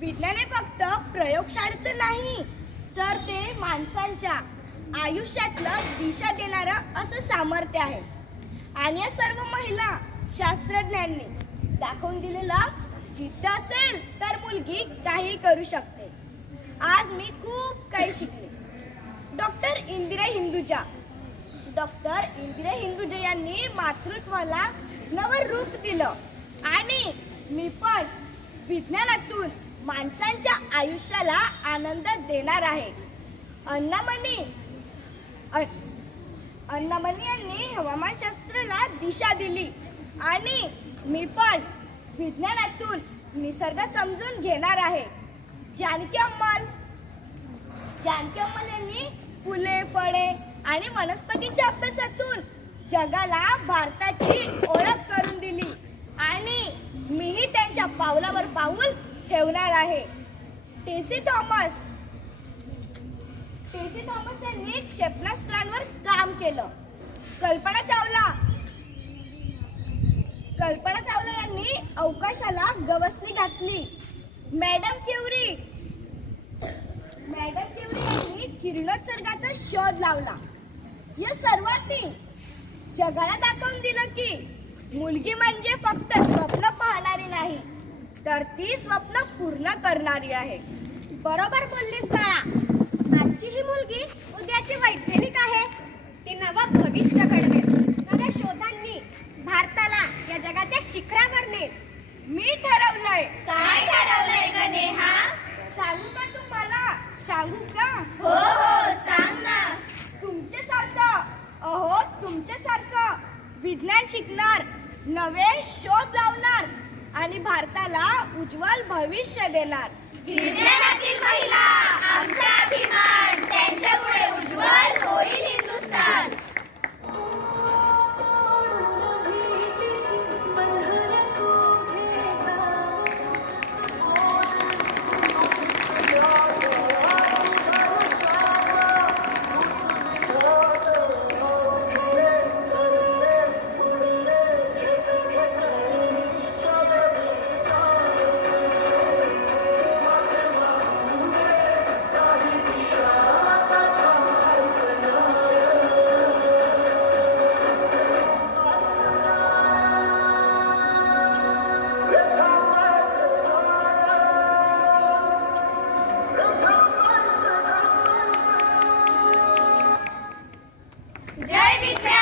विज्ञान हे फक्त प्रयोगशाळेचं नाही तर ते माणसांच्या आयुष्यातलं दिशा देणारं असं सामर्थ्य आहे. आणि या सर्व महिला शास्त्रज्ञांनी दाखवून दिलेला जिद्द असेल तर मुलगी काही करू शकते. आज मी खूप काही शिकले. डॉक्टर इंदिरा हिंदुजा. डॉक्टर इंदिरा हिंदुजा यांनी मातृत्वाला नवं रूप दिलं. आणि मी पण विज्ञानातून माणसांच्या आयुष्याला आनंद देणार आहे. अन्नमणी अन्नमणी अण्णामणी यांनी हवामानशास्त्राला दिशा दिली. आणि मी पण विज्ञानातून निसर्ग समजून घेणार आहे. जानकी अम्माल जानकी अम्माल यांनी फुले फळे आणि वनस्पतींच्या अभ्यासातून जगाला भारताची ओळख करून दिली. आणि मीही त्यांच्या पावलावर पाऊल ठेवणार आहे. टेसी थॉमस टेसी थॉमस यांनी क्षेपणास्त्रांवर काम केलं. कल्पना चावला. कल्पना चावला यांनी अवकाशाला गवसणी घातली. मॅडम क्युरी मॅडम क्युरी यांनी किरणोत्सर्गाचा शोध लावला. या सर्वांनी जगाला दाखवून दिलं की मुलगी म्हणजे फक्त स्वप्न पाहणारी नाही. तर ती स्वप्न पूर्ण करणारी आहे. बरोबर बोललीस बाळा. आजची ही मुलगी उद्याची वैज्ञानिक आहे. ती नवं भविष्य घडवेल नव्या शोधांनी भारताला या जगाच्या शिखरावर नेल मी ठरवलंय. काय ठरवलंय ग नेहा? सांगू का तुम्हाला? सांगू का? हो हो सांग ना. तुमच्यासारखं अहो तुमच्यासारखं विज्ञान शिकणार नवे शोध लावणार आणि भारताला उज्ज्वल भविष्य देणार. जय विक्रम